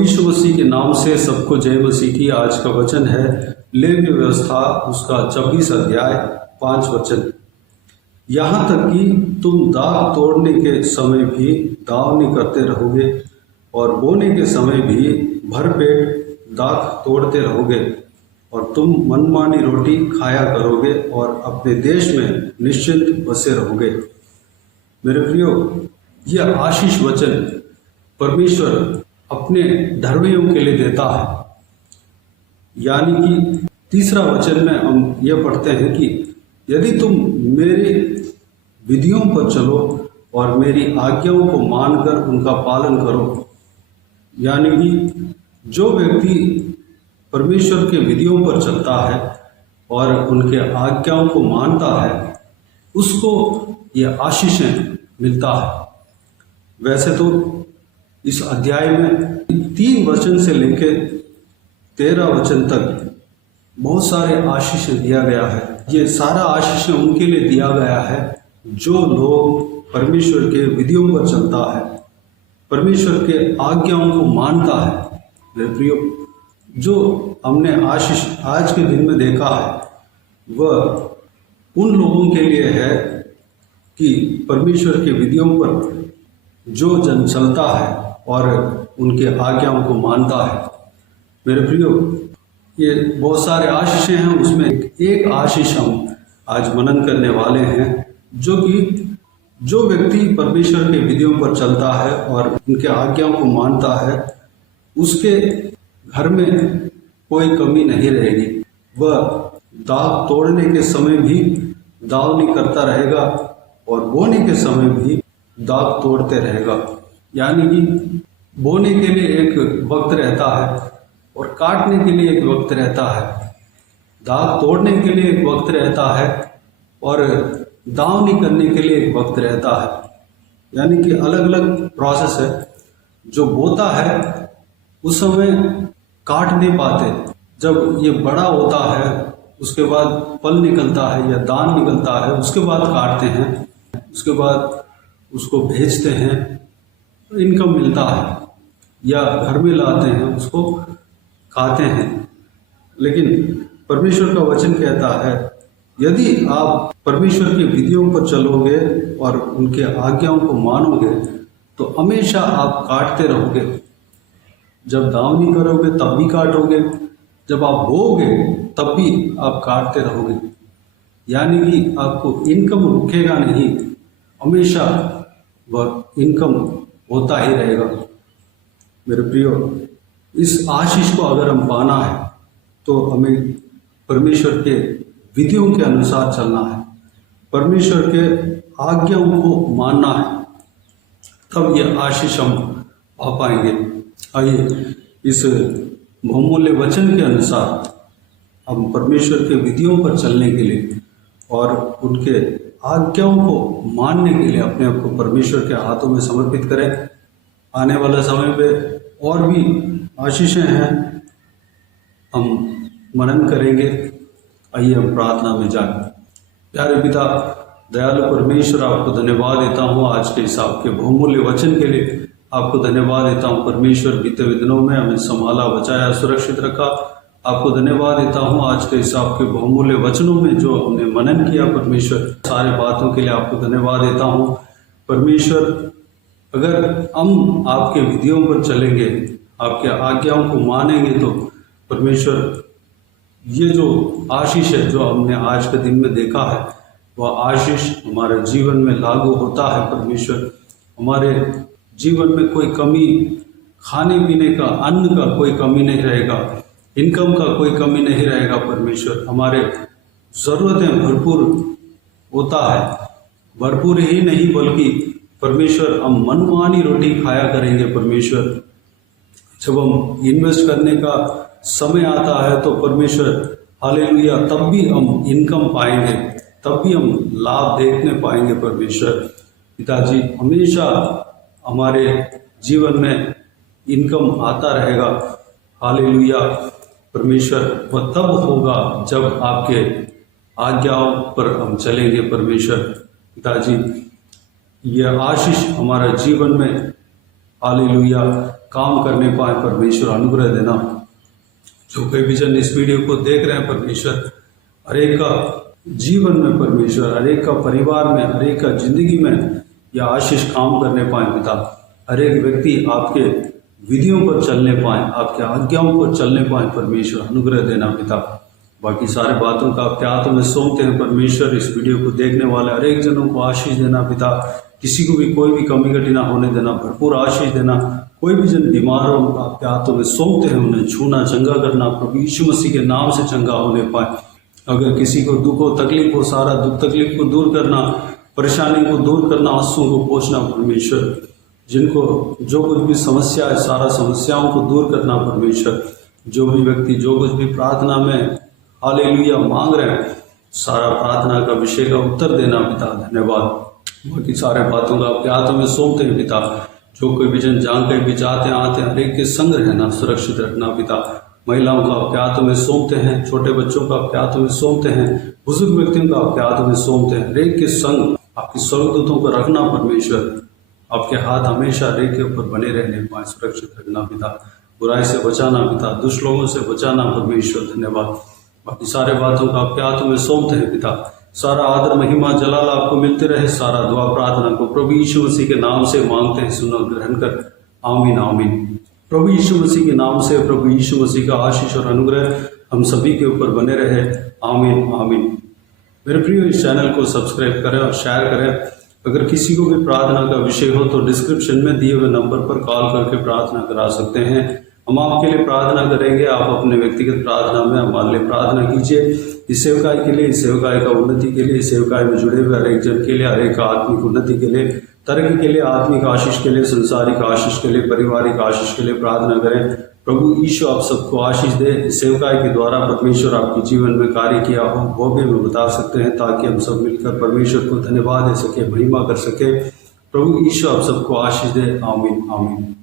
यीशु मसीह के नाम से सबको जय मसीह की। आज का वचन है लेवी व्यवस्था उसका 26 अध्याय 5 वचन। यहाँ तक कि तुम दाख तोड़ने के समय भी दावनी करते रहोगे और बोने के समय भी भरपेट दाख तोड़ते रहोगे और तुम मनमानी रोटी खाया करोगे और अपने देश में निश्चिंत बसे रहोगे। मेरे प्रियो, यह आशीष वचन परमेश्वर अपने धर्मियों के लिए देता है। यानी कि तीसरा वचन में हम यह पढ़ते हैं कि यदि तुम मेरे विधियों पर चलो और मेरी आज्ञाओं को मानकर उनका पालन करो। यानी कि जो व्यक्ति परमेश्वर के विधियों पर चलता है और उनके आज्ञाओं को मानता है, उसको यह आशीषें मिलता है। वैसे तो इस अध्याय में 3 वचन से लेकर 13 वचन तक बहुत सारे आशीषें दिया गया है। ये सारा आशीषें उनके लिए दिया गया है जो लोग परमेश्वर के विधियों पर चलता है, परमेश्वर के आज्ञाओं को मानता है। मेरे प्रियो, जो हमने आशीष आज के दिन में देखा है वह उन लोगों के लिए है कि परमेश्वर के विधियों पर जो जन चलता है और उनके आज्ञाओं को मानता है। मेरे प्रियो, ये बहुत सारे आशीषें हैं, उसमें एक आशीष हम आज मनन करने वाले हैं जो कि जो व्यक्ति परमेश्वर के विधियों पर चलता है और उनके आज्ञाओं को मानता है, उसके घर में कोई कमी नहीं रहेगी। वह दाख तोड़ने के समय भी दावनी करता रहेगा और बोने के समय भी दाख तोड़ते रहेगा। यानी कि बोने के लिए एक वक्त रहता है और काटने के लिए एक वक्त रहता है, दाख तोड़ने के लिए एक वक्त रहता है और दावनी करने के लिए एक वक्त रहता है। यानी कि अलग अलग प्रोसेस है। जो बोता है उस समय काट नहीं पाते, जब ये बड़ा होता है उसके बाद फल निकलता है या दान निकलता है, उसके बाद काटते हैं, उसके बाद उसको भेजते हैं, इनकम मिलता है या घर में लाते हैं, उसको खाते हैं। लेकिन परमेश्वर का वचन कहता है यदि आप परमेश्वर की विधियों पर चलोगे और उनके आज्ञाओं को मानोगे तो हमेशा आप काटते रहोगे। जब दावनी करोगे तब भी काटोगे, जब आप बोओगे तब भी आप काटते रहोगे। यानी कि आपको इनकम रुकेगा नहीं, हमेशा वह इनकम होता ही रहेगा। मेरे प्रियो, इस आशीष को अगर हम पाना है तो हमें परमेश्वर के विधियों के अनुसार चलना है, परमेश्वर के आज्ञाओं को मानना है, तब यह आशीष हम पा पाएंगे। आइए इस बहुमूल्य वचन के अनुसार हम परमेश्वर के विधियों पर चलने के लिए और उनके आज्ञाओं को मानने के लिए अपने आप को परमेश्वर के हाथों में समर्पित करें। आने वाले समय पे और भी आशीषें हैं, हम मनन करेंगे। आइए हम प्रार्थना में जाएं। प्यारे पिता, दयालु परमेश्वर, आपको धन्यवाद देता हूँ आज के इस आपके बहुमूल्य वचन के लिए। आपको धन्यवाद देता हूँ परमेश्वर, बीते हुए दिनों में हमें संभाला, बचाया, सुरक्षित रखा। आपको धन्यवाद देता हूँ आज के इस आपके बहुमूल्य वचनों में जो हमने मनन किया। परमेश्वर, सारे बातों के लिए आपको धन्यवाद देता हूँ। परमेश्वर, अगर हम आपके विधियों पर चलेंगे, आपके आज्ञाओं को मानेंगे तो परमेश्वर, ये जो आशीष है जो हमने आज के दिन में देखा है वह आशीष हमारे जीवन में लागू होता है। परमेश्वर, हमारे जीवन में कोई कमी, खाने पीने का, अन्न का कोई कमी नहीं रहेगा, इनकम का कोई कमी नहीं रहेगा। परमेश्वर, हमारे ज़रूरतें भरपूर होता है, भरपूर ही नहीं बल्कि परमेश्वर हम मनमानी रोटी खाया करेंगे। परमेश्वर, जब हम इन्वेस्ट करने का समय आता है तो परमेश्वर, हालेलुया, तब भी हम इनकम पाएंगे, तब भी हम लाभ देखने पाएंगे। परमेश्वर पिताजी, हमेशा हमारे जीवन में इनकम आता रहेगा। हालेलुया परमेश्वर, वह तब होगा जब आपके आज्ञाओं पर हम चलेंगे। परमेश्वर पिताजी, यह आशीष हमारा जीवन में हालेलुया काम करने पाए, परमेश्वर अनुग्रह देना। जो कोई भी जन इस वीडियो को देख रहे हैं, परमेश्वर हर एक का जीवन में, परमेश्वर हर एक का परिवार में, हर एक का जिंदगी में यह आशीष काम करने पाए पिता। हर एक व्यक्ति आपके विधियों पर चलने पाए, आपके आज्ञाओं पर चलने पाए, परमेश्वर अनुग्रह देना पिता। बाकी सारे बातों का आपके हाथों में सौंपते हैं परमेश्वर। इस वीडियो को देखने वाले हर एक जनों को आशीष देना पिता। किसी को भी कोई भी कमी घटी ना होने देना, भरपूर आशीष देना। कोई भी जन बीमार हो आपके हाथों में सौंपते हैं, उन्हें छूना, चंगा करना, प्रभु यीशु मसीह के नाम से चंगा होने पाए। अगर किसी को दुख हो, तकलीफ हो, सारा दुख तकलीफ को दूर करना, परेशानी को दूर करना, आंसुओं को पोंछना परमेश्वर। जिनको जो कुछ भी समस्या है, सारा समस्याओं को दूर करना परमेश्वर। जो भी व्यक्ति जो कुछ भी प्रार्थना में हालेलुया मांग रहे हैं, सारा प्रार्थना का विषय का उत्तर देना पिता। धन्यवाद। बाकी सारे बातों का आपके हाथों में सौंपते हैं पिता। जो कोई भी जन जहाँ कहीं भी जाते हैं आते हैं, हर एक के संग रहना, सुरक्षित रखना पिता। महिलाओं का आपके हाथों में सौंपते हैं, छोटे बच्चों का आपके हाथों में सौंपते हैं, बुजुर्ग व्यक्तियों का आपके हाथों में सौंपते हैं। हर एक के संग आपके स्वर्गदूतों को रखना परमेश्वर। आपके हाथ हमेशा हर एक के ऊपर बने रहने पाए, सुरक्षित रखना पिता। बुराई से बचाना पिता, दुष्ट लोगों से बचाना परमेश्वर। धन्यवाद। बाकी सारे बातों का आपके हाथों में सौंपते हैं पिता। सारा आदर महिमा जलाल आपको मिलते रहे। सारा दुआ प्रार्थना को प्रभु यीशु मसीह के नाम से मांगते हैं, सुनो ग्रहण कर। आमीन आमीन। प्रभु यीशु मसीह के नाम से प्रभु यीशु मसीह का आशीष और अनुग्रह हम सभी के ऊपर बने रहे। आमीन आमीन। मेरे प्रिय, इस चैनल को सब्सक्राइब करें और शेयर करें। अगर किसी को भी प्रार्थना का विषय हो तो डिस्क्रिप्शन में दिए हुए नंबर पर कॉल करके प्रार्थना करा सकते हैं। हम आपके लिए प्रार्थना करेंगे। आप अपने व्यक्तिगत प्रार्थना में हमारे लिए प्रार्थना कीजिए। इस सेवकाई के लिए, इस सेवकाई का उन्नति के लिए, इस सेवकाई में जुड़े हुए हर एक जन के लिए, हर एक आत्मिक उन्नति के लिए, तरक्की के लिए, आत्मिक आशीष के लिए, संसारिक आशीष के लिए, पारिवारिक आशीष के लिए प्रार्थना करें। प्रभु यीशु आप सबको आशीष दे। इस सेवकाई के द्वारा परमेश्वर आपके जीवन में कार्य किया हो वो भी हमें बता सकते हैं, ताकि हम सब मिलकर परमेश्वर को धन्यवाद दे सके, महिमा कर सके। प्रभु यीशु आप सबको आशीष दे। आमीन आमीन।